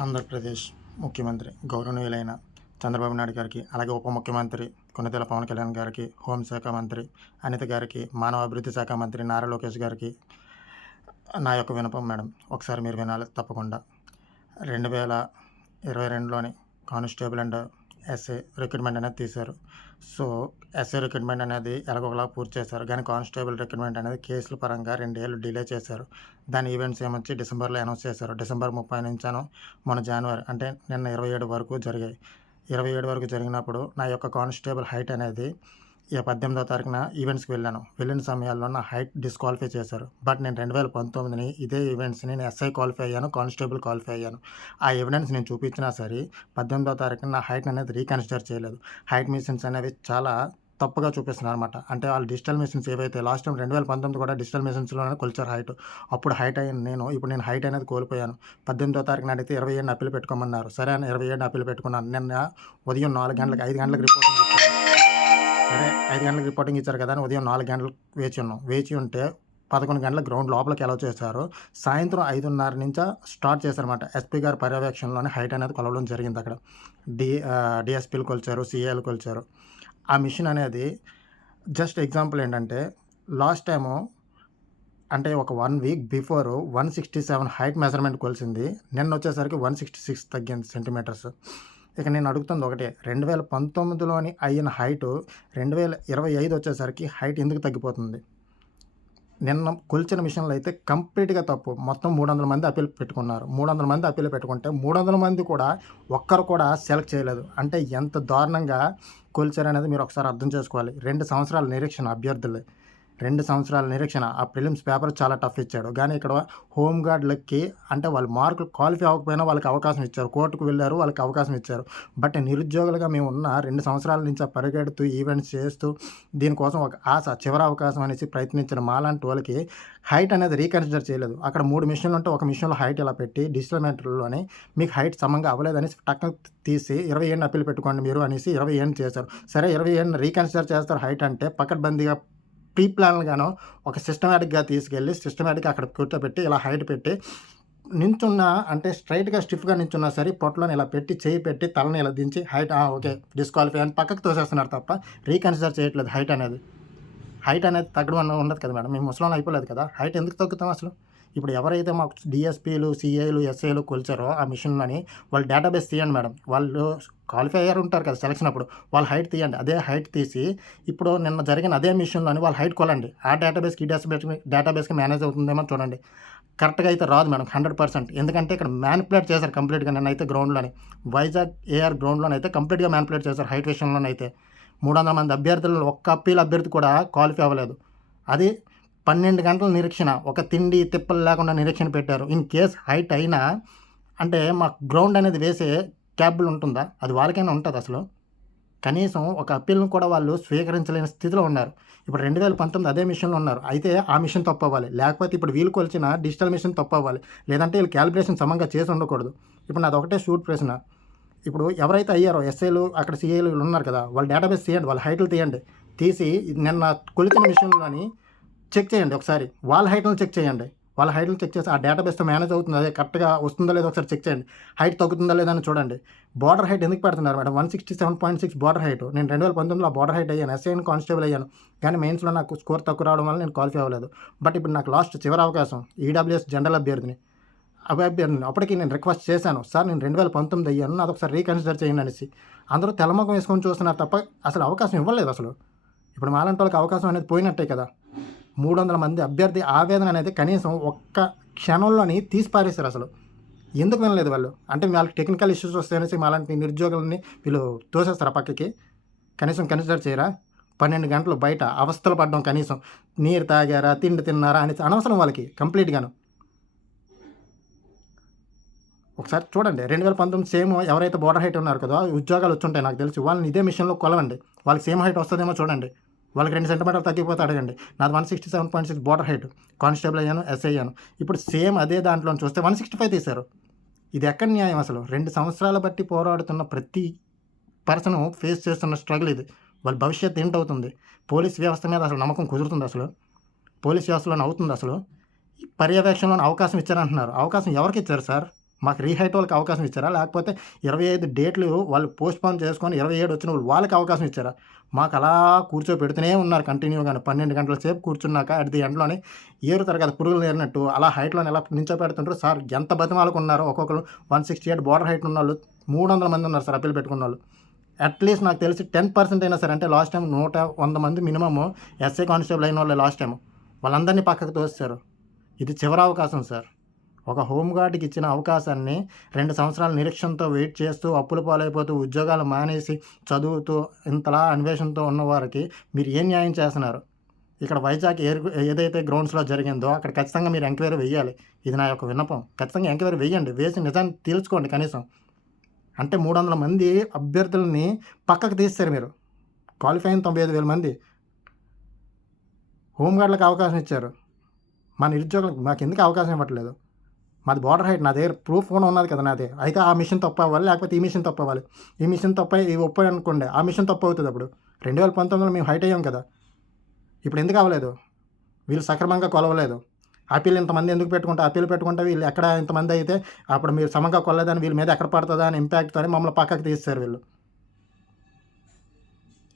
ఆంధ్రప్రదేశ్ ముఖ్యమంత్రి గౌరవనీయులైన చంద్రబాబు నాయుడు గారికి అలాగే ఉప ముఖ్యమంత్రి కొనితెల పవన్ కళ్యాణ్ గారికి హోంశాఖ మంత్రి అనిత గారికి మానవ అభివృద్ధి శాఖ మంత్రి నారా లోకేష్ గారికి నా యొక్క వినపం మేడం. ఒకసారి మీరు వినాలి తప్పకుండా. రెండు వేల ఇరవై రెండులోని కానిస్టేబుల్ అండ్ ఎస్ఏ రిక్రూట్మెంట్ అనేది తీశారు. సో ఎస్ఏ రిక్రూట్మెంట్ అనేది ఎలాగోలా పూర్తి చేశారు. కానీ కానిస్టేబుల్ రిక్రూట్మెంట్ అనేది కేసుల పరంగా రెండేళ్ళు డిలే చేశారు. దాని ఈవెంట్స్ ఏమొచ్చి డిసెంబర్లో అనౌన్స్ చేశారు. డిసెంబర్ ముప్పై నుంచాను మన జనవరి అంటే నిన్న ఇరవై ఏడు వరకు జరిగాయి. ఇరవై ఏడు వరకు జరిగినప్పుడు నా యొక్క కానిస్టేబుల్ హైట్ అనేది ఇక పద్దెనిమిదో తారీఖున ఈవెంట్స్కి వెళ్ళాను. వెళ్ళిన సమయాల్లో నా హైట్ డిస్క్వాలిఫై చేశారు. బట్ నేను రెండు వేల పంతొమ్మిదిని ఇదే ఈవెంట్స్ని నేను ఎస్ఐ క్వాలిఫై అయ్యాను కానిస్టేబుల్ క్వాలిఫై అయ్యాను. ఆ ఎవిడెన్స్ నేను చూపించినా సరే పద్దెనిమిదో తారీఖున నా హైట్ అనేది రీకన్సిడర్ చేయలేదు. హైట్ మిషన్స్ అనేవి చాలా తప్పుగా చూపిస్తున్నారు అనమాట అంటే వాళ్ళు డిజిటల్ మిషన్స్ ఏవైతే లాస్ట్ టైం రెండు వేల పంతొమ్మిది కూడా డిజిటల్ మిషన్స్లోనే కొలిచారు హైట్ అప్పుడు హైట్ అయిన నేను ఇప్పుడు నేను హైట్ అనేది కోల్పోయాను. పద్దెనిమిదో తారీఖున అడిగితే ఇరవై ఏడు అప్పీలు పెట్టుకోమన్నారు. సరే అని ఇరవై ఏడు అప్పీలు పెట్టుకున్నాను. నిన్న ఉదయం నాలుగు గంటలకు ఐదు గంటలకు రిపోర్టింగ్ ఇచ్చారు సరే ఐదు గంటలకు రిపోర్టింగ్ ఇచ్చారు కదా అని ఉదయం నాలుగు గంటలకు వేచి ఉన్నాం. వేచి ఉంటే పదకొండు గంటల గ్రౌండ్ లోపలికి ఎలా చేశారు సాయంత్రం ఐదున్నర నుంచి స్టార్ట్ చేశారన్నమాట ఎస్పీ గారి పర్యవేక్షణలోనే హైట్ అనేది కొలవడం జరిగింది అక్కడ. డి డిఎస్పీలు కొలిచారు సిఏలు కొలిచారు. ఆ మిషన్ అనేది జస్ట్ ఎగ్జాంపుల్ ఏంటంటే లాస్ట్ టైము అంటే ఒక one week before one sixty seven height measurement కొలిసింది. నిన్న వచ్చేసరికి వన్ సిక్స్టీ సిక్స్ తగ్గింది సెంటీమీటర్స్. ఇక నేను అడుగుతుంది ఒకటే. రెండు వేల పంతొమ్మిదిలోని అయిన హైట్ రెండు వేల ఇరవై ఐదు వచ్చేసరికి హైట్ ఎందుకు తగ్గిపోతుంది? నిన్న కొలిచిన విషయంలో అయితే కంప్లీట్గా తప్పు. మొత్తం మూడు వందల మంది అప్పీల్ పెట్టుకున్నారు. మూడు వందల మంది అప్పీల్ పెట్టుకుంటే మూడు వందల మంది కూడా ఒక్కరు కూడా సెలెక్ట్ చేయలేదు. అంటే ఎంత దారుణంగా కొలిచారనేది మీరు ఒకసారి అర్థం చేసుకోవాలి. రెండు సంవత్సరాల నిరీక్షణ అభ్యర్థులు. రెండు సంవత్సరాల నిరీక్షణ. ఆ ప్రిలిమ్స్ పేపర్ చాలా టఫ్ ఇచ్చాడు. కానీ ఇక్కడ హోమ్ గార్డ్లకి అంటే వాళ్ళు మార్కులు క్వాలిఫై అవ్వకపోయినా వాళ్ళకి అవకాశం ఇచ్చారు. కోర్టుకు వెళ్ళారు వాళ్ళకి అవకాశం ఇచ్చారు. బట్ నిరుద్యోగులుగా మేము ఉన్న రెండు సంవత్సరాల నుంచి ఆ పరిగెడుతూ ఈవెంట్స్ చేస్తూ దీనికోసం ఒక ఆశ చివరి అవకాశం అనేసి ప్రయత్నించిన మాలాంటి వాళ్ళకి హైట్ అనేది రీకన్సిడర్ చేయలేదు. అక్కడ మూడు మిషన్లు ఉంటే ఒక మిషన్లో హైట్ ఇలా పెట్టి డిజిటల్ మెటీరియల్లోని మీకు హైట్ సమంగా అవ్వలేదని టక్కన తీసి ఇరవై ఏడు అప్పీల్ పెట్టుకోండి మీరు అనేసి ఇరవై ఏడు చేశారు. సరే ఇరవై ఏడు రీకన్సిడర్ చేస్తారు హైట్ అంటే పకడ్బందీగా ప్రీ ప్లాన్గాను ఒక సిస్టమేటిక్గా తీసుకెళ్ళి సిస్టమేటిక్గా అక్కడ కూర్చోబెట్టి ఇలా హైట్ పెట్టి నించున్న అంటే స్ట్రైట్గా స్టిఫ్గా నించున్నా సరే పొట్టలోని ఇలా పెట్టి చేయి పెట్టి తలని ఇలా దించి హైట్ ఓకే డిస్క్వాలిఫై అని పక్కకు తోసేస్తున్నారు తప్ప రీకన్సిడర్ చేయట్లేదు హైట్ అనేది. హైట్ అనేది తగ్గడం అన్న ఉండదు కదా మేడం. మేము ముసలాం అయిపోలేదు కదా. హైట్ ఎందుకు తగ్గుతాం అసలు? ఇప్పుడు ఎవరైతే మాకు డిఎస్పీలు సిఏలు ఎస్ఏలు కొలిచారో ఆ మిషన్లని వాళ్ళు డేటాబేస్ తీయండి మేడం. వాళ్ళు క్వాలిఫై అయ్యారు ఉంటారు కదా సెలక్షన్ అప్పుడు. వాళ్ళ హైట్ తీయండి. అదే హైట్ తీసి ఇప్పుడు నిన్న జరిగిన అదే మిషన్లోని వాళ్ళ హైట్ కొలండి. ఆ డేటాబేస్కి ఈ డేటాబేస్ డేటాబేస్కి మేనేజ్ అవుతుందేమో చూడండి. కరెక్ట్గా అయితే రాదు మేడం హండ్రెడ్ పర్సెంట్ ఎందుకంటే ఇక్కడ మ్యానిపులేట్ చేశారు కంప్లీట్గా నిన్న అయితే గ్రౌండ్లోని వైజాగ్ ఏఆర్ గ్రౌండ్లోనైతే అయితే కంప్లీట్గా మ్యానిపులేట్ చేశారు హైట్ విషయంలోనైతే. మూడు వందల మంది అభ్యర్థులను ఒక్క అప్పీల్ అభ్యర్థి కూడా క్వాలిఫై అవ్వలేదు. అది పన్నెండు గంటల నిరీక్షణ ఒక తిండి తిప్పలు లేకుండా నిరీక్షణ పెట్టారు. ఇన్ కేస్ హైట్ అయినా అంటే మాకు గ్రౌండ్ అనేది వేసే క్యాబుల్ ఉంటుందా? అది వాళ్ళకైనా ఉంటుంది అసలు. కనీసం ఒక అప్పీల్ను కూడా వాళ్ళు స్వీకరించలేని స్థితిలో ఉన్నారు. ఇప్పుడు రెండు వేల పంతొమ్మిది అదే మిషన్లో ఉన్నారు. అయితే ఆ మిషన్ తప్పు అవ్వాలి. లేకపోతే ఇప్పుడు వీళ్ళు కొలిచిన డిజిటల్ మిషన్ తప్పు అవ్వాలి. లేదంటే వీళ్ళు క్యాలిబ్రేషన్ సమంగా చేసి ఉండకూడదు. ఇప్పుడు నాది ఒకటే షూట్ ప్రశ్న. ఇప్పుడు ఎవరైతే అయ్యారో ఎస్ఏలు అక్కడ సిఐలు ఉన్నారు కదా వాళ్ళ డేటాబేస్ తీయండి వాళ్ళ హైట్లు తీయండి. తీసి నిన్న కొలిచిన విషయంలోని చెక్ చేయండి ఒకసారి. వాళ్ళ హైట్లను చెక్ చేయండి. వాళ్ళ హైట్లు చెక్ చేసి ఆ డేటాబేస్తో మేనేజ్ అవుతుంది అదే కరెక్ట్గా వస్తుందో లేదో ఒకసారి చెక్ చేయండి. హైట్ తగ్గుతుందా లేదా అని చూడండి. బార్డర్ హైట్ ఎందుకు పెడుతున్నారు madam? One sixty seven point six border height. నేను రెండు వేల పంతొమ్మిదిలో బార్డర్ హైట్ అయ్యాను. ఎస్ఐన్ కానిస్టేబుల్ అయ్యాను. కానీ మెయిన్స్లో నాకు స్కోర్ తక్కువ రావడం వల్ల నేను క్వాలిఫై అవ్వలేదు. బట్ ఇప్పుడు నాకు లాస్ట్ చివరి అవకాశం ఈడబ్ల్యూఎస్ జనరల్ అభ్యర్థిని. అభ్యర్థిని అప్పటికి నేను రిక్వెస్ట్ చేశాను. సార్ నేను రెండు వేల పంతొమ్మిది అయ్యాను. నాది ఒకసారి రీకన్సిడర్ చేయండి అనేసి. అందరూ తెల్లముఖం వేసుకొని చూస్తున్నారు తప్ప అసలు అవకాశం ఇవ్వలేదు అసలు. ఇప్పుడు మాలాంటి వాళ్ళకి అవకాశం అనేది పోయినట్టే కదా. మూడు వందల మంది అభ్యర్థి ఆవేదన అనేది కనీసం ఒక్క క్షణంలోని తీసి పారేశారు అసలు. ఎందుకు వినలేదు వాళ్ళు? అంటే వాళ్ళకి టెక్నికల్ ఇష్యూస్ వస్తాయనేసి మాలాంటి నిరుద్యోగులని వీళ్ళు తోసేస్తారు పక్కకి? కనీసం కన్సిడర్ చేయరా? పన్నెండు గంటలు బయట అవస్థలు పడ్డం కనీసం. నీరు తాగారా? తిండి తిన్నారా? అనేసి అనవసరం వాళ్ళకి కంప్లీట్గాను ఒకసారి చూడండి రెండు వేల పంతొమ్మిది సేమ్ ఎవరైతే బోర్డర్ హైట్ ఉన్నారు కదా ఉద్యోగాలు వచ్చుంటాయి నాకు తెలిసి వాళ్ళని ఇదే మిషన్లో కొలవండి. వాళ్ళకి సేమ్ హైట్ వస్తుందేమో చూడండి. వాళ్ళకి రెండు సెంటీమీటర్లు తగ్గిపోతే అడగండి. నాది one sixty seven point six border height constable అయ్యాను ఎస్ఐ అయ్యాను. ఇప్పుడు సేమ్ అదే దాంట్లో చూస్తే వన్ సిక్స్టీ ఫైవ్ తీశారు. ఇది ఎక్కడ న్యాయం అసలు? రెండు సంవత్సరాల బట్టి పోరాడుతున్న ప్రతి పర్సన్ ఫేస్ చేస్తున్న స్ట్రగుల్ ఇది. వాళ్ళ భవిష్యత్తు ఏంటవుతుంది? పోలీస్ వ్యవస్థ మీద అసలు నమ్మకం కుదురుతుంది అసలు? పోలీస్ వ్యవస్థలోనే అవుతుంది అసలు? పర్యవేక్షణలో అవకాశం ఇచ్చారంటున్నారు. అవకాశం ఎవరికి ఇచ్చారు సార్? మాకు రీహైట్ వాళ్ళకి అవకాశం ఇచ్చారా? లేకపోతే ఇరవై ఐదు డేట్లు వాళ్ళు పోస్ట్ పోన్ చేసుకొని ఇరవై ఏడు వచ్చిన వాళ్ళు వాళ్ళకి అవకాశం ఇచ్చారా? మాకు అలా కూర్చోబెడుతూనే ఉన్నారు కంటిన్యూగా పన్నెండు గంటల సేపు కూర్చున్నాక అట్ ది ఎండ్లోనే ఏరు తరగతి పురుగులు ఏరినట్టు అలా హైట్లో ఎలా నించోబెడుతుంటారు సార్ ఎంత బతిమాలకు ఉన్నారో ఒక్కొక్కరు one sixty eight border height ఉన్న వాళ్ళు మూడు వందల మంది ఉన్నారు సార్ అప్పీల్ పెట్టుకున్న వాళ్ళు అట్లీస్ట్ నాకు తెలిసి టెన్ పర్సెంట్ అయినా సరే అంటే లాస్ట్ టైం నూట వంద మంది మినిమమ్ ఎస్ఏ కానిస్టేబుల్ అయిన వాళ్ళు లాస్ట్ టైం వాళ్ళందరినీ పక్కకు తోస్తారు ఇది చివరి అవకాశం సార్. ఒక హోంగార్డ్కి ఇచ్చిన అవకాశాన్ని రెండు సంవత్సరాల నిరీక్షణతో వెయిట్ చేస్తూ అప్పులు పాలైపోతూ ఉద్యోగాలు మానేసి చదువుతూ ఇంతలా అన్వేషణతో ఉన్నవారికి మీరు ఏం న్యాయం చేస్తున్నారు? ఇక్కడ వైజాగ్ ఏ ఏదైతే గ్రౌండ్స్లో జరిగిందో అక్కడ ఖచ్చితంగా మీరు ఎంక్వైరీ వేయాలి ఇది నా యొక్క విన్నపం. ఖచ్చితంగా ఎంక్వైరీ వేయండి వేసి నిజాన్ని తెలుసుకోండి కనీసం. అంటే మూడు వందల మంది అభ్యర్థులని పక్కకు తీస్తారు మీరు. క్వాలిఫై అయిన తొంభై ఐదు వేల మంది. హోంగార్డులకు అవకాశం ఇచ్చారు. మా నిరుద్యోగులకు మాకు ఎందుకు అవకాశం ఇవ్వట్లేదు? మాది బార్డర్ హైట్ నా దగ్గర ప్రూఫ్ కూడా ఉన్నది కదా నాది అయితే ఆ మిషన్ తప్పు అవ్వాలి లేకపోతే ఈ మిషన్ తప్పు అవ్వాలి. ఈ మిషన్ తప్ప ఈ ఒప్పు అనుకోండి ఆ మిషన్ తప్పు అవుతుంది అప్పుడు. రెండు వేల పంతొమ్మిదిలో మేము హైట్ అయ్యాం కదా. ఇప్పుడు ఎందుకు అవ్వలేదు? వీళ్ళు సక్రమంగా కొలవలేదు. ఆపిల్ ఇంతమంది ఎందుకు పెట్టుకుంటే ఆపిల్ పెట్టుకుంటే వీళ్ళు ఎక్కడ ఇంతమంది అయితే అప్పుడు మీరు సమంగా కొలలేదని వీళ్ళ మీద ఎక్కడ పడుతుందా అని ఇంపాక్ట్తో మమ్మల్ని పక్కకు తీస్తారు వీళ్ళు.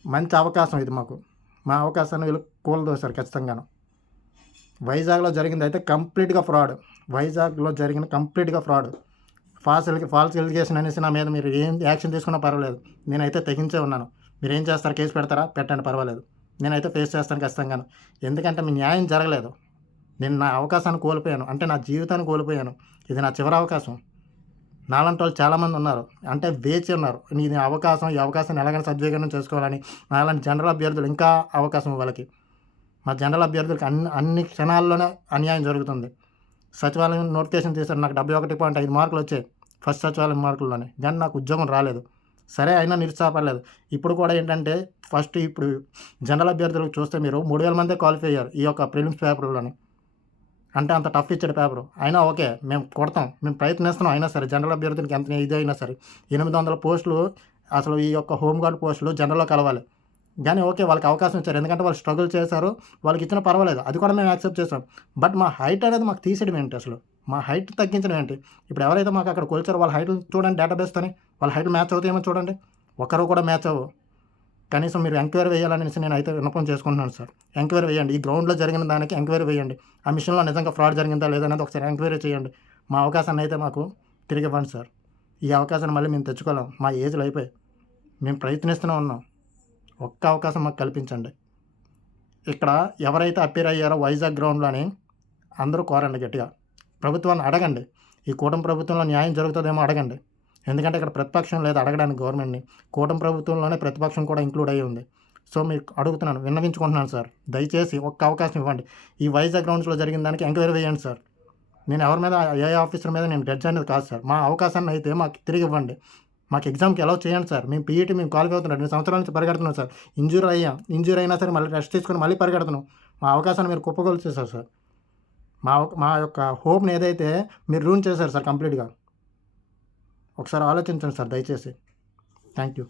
మంచి అవకాశం ఇది మాకు. మా అవకాశాన్ని వీళ్ళు కూలదోశారు ఖచ్చితంగాను. వైజాగ్లో జరిగింది అయితే కంప్లీట్గా ఫ్రాడ్. వైజాగ్లో జరిగిన కంప్లీట్గా ఫ్రాడ్. ఫాల్స్ ఫాల్స్ ఎలిగేషన్ అనేసి నా మీద మీరు ఏం యాక్షన్ తీసుకున్నా పర్వాలేదు. నేనైతే తెగించే ఉన్నాను. మీరు ఏం చేస్తారు? కేసు పెడతారా? పెట్టండి పర్వాలేదు. నేనైతే ఫేస్ చేస్తాను ఖచ్చితంగాను. ఎందుకంటే మీ న్యాయం జరగలేదు. నేను నా అవకాశాన్ని కోల్పోయాను. అంటే నా జీవితాన్ని కోల్పోయాను. ఇది నా చివరి అవకాశం. నాలంటి వాళ్ళు చాలామంది ఉన్నారు. అంటే వేచి ఉన్నారు. ఇది అవకాశం ఈ అవకాశాన్ని ఎలాగైనా సద్వినియోగం చేసుకోవాలని నాలాంటి జనరల్ అభ్యర్థులు ఇంకా అవకాశం వాళ్ళకి. మా జనరల్ అభ్యర్థులకు అన్ని అన్ని క్షణాల్లోనే అన్యాయం జరుగుతుంది. సచివాలయం నోటిఫికేషన్ తీశారు. నాకు డెబ్బై ఒకటి పాయింట్ ఐదు మార్కులు వచ్చాయి. ఫస్ట్ సచివాలయం మార్కుల్లోనే. కానీ నాకు ఉద్యోగం రాలేదు. సరే అయినా నిరుత్సాహపడలేదు. ఇప్పుడు కూడా ఏంటంటే ఫస్ట్ ఇప్పుడు జనరల్ అభ్యర్థులకు చూస్తే మీరు మూడు వేల మందే క్వాలిఫై అయ్యారు ఈ యొక్క ప్రిలిమ్స్ పేపర్లోని. అంటే అంత టఫ్ ఇచ్చాడు పేపర్. అయినా ఓకే మేము కొడతాం. మేము ప్రయత్నిస్తున్నాం. అయినా సరే జనరల్ అభ్యర్థులకి ఎంత ఇది అయినా సరే ఎనిమిది వందల పోస్టులు అసలు ఈ యొక్క హోంగార్డ్ పోస్టులు జనరల్లో కలవాలి. కానీ ఓకే వాళ్ళకి అవకాశం ఇచ్చారు. ఎందుకంటే వాళ్ళు స్ట్రగుల్ చేశారు వాళ్ళకి ఇచ్చిన పర్వాలేదు. అది కూడా మేము యాక్సెప్ట్ చేస్తాం బట్ మా హైట్ అనేది మాకు తీసేయడం ఏంటి అసలు? మా హైట్ తగ్గించడం ఏంటి? ఇప్పుడు ఎవరైతే మాకు అక్కడ కొలిచారో వాళ్ళ హైట్ చూడండి డేటాబేస్తోని వాళ్ళ హైట్ మ్యాచ్ అవుతాయేమో చూడండి. ఒకరు కూడా మ్యాచ్ అవ్వవు. కనీసం మీరు ఎంక్వైరీ వేయాలనేసి నేను అయితే విన్నపం చేసుకుంటున్నాను సార్. ఎంక్వైరీ వేయండి. ఈ గ్రౌండ్లో జరిగిన దానికి ఎంక్వైరీ వేయండి. ఆ మిషన్లో నిజంగా ఫ్రాడ్ జరిగిందా లేదనేది ఒకసారి ఎంక్వైరీ చేయండి. మా అవకాశాన్ని అయితే మాకు తిరిగి ఇవ్వండి సార్. ఈ అవకాశాన్ని మళ్ళీ మేము తెచ్చుకోలేం. మా ఏజ్లో అయిపోయి మేము ప్రయత్నిస్తూనే ఉన్నాం. ఒక్క అవకాశం మాకు కల్పించండి. ఇక్కడ ఎవరైతే అప్పీర్ అయ్యారో వైజాగ్ గ్రౌండ్లోని అందరూ కోరండి గట్టిగా. ప్రభుత్వాన్ని అడగండి. ఈ కూటమి ప్రభుత్వంలో న్యాయం జరుగుతుందేమో అడగండి. ఎందుకంటే ఇక్కడ ప్రతిపక్షం లేదు అడగడానికి గవర్నమెంట్ని. కూటమి ప్రభుత్వంలోనే ప్రతిపక్షం కూడా ఇంక్లూడ్ అయ్యి ఉంది. సో మీకు అడుగుతున్నాను విన్నవించుకుంటున్నాను సార్. దయచేసి ఒక్క అవకాశం ఇవ్వండి. ఈ వైజాగ్ గ్రౌండ్స్లో జరిగిన దానికి ఎంక్వైరీ వేయండి సార్. నేను ఎవరి మీద ఏ ఆఫీసర్ మీద నేను జడ్జ్ అనేది కాదు సార్. మా అవకాశాన్ని అయితే మాకు తిరిగి ఇవ్వండి. మాకు ఎగ్జామ్కి అలౌ చేయండి సార్. మేము పీఈటీ మేము క్వాలిఫై అవుతున్నాం. రెండు సంవత్సరాల నుంచి పరిగెడుతున్నాం సార్. ఇంజూర్ అయ్యాం. ఇంజూర్ అయినా సరే మళ్ళీ రెస్ట్ తీసుకొని మళ్ళీ పరిగెడుతున్నాం. మా అవకాశాన్ని మీరు కుప్పగొల్చేశారు సార్ మా మా యొక్క హోప్ని ఏదైతే మీరు రూన్ చేశారు సార్ కంప్లీట్గా. ఒకసారి ఆలోచించండి సార్ దయచేసి. Thank you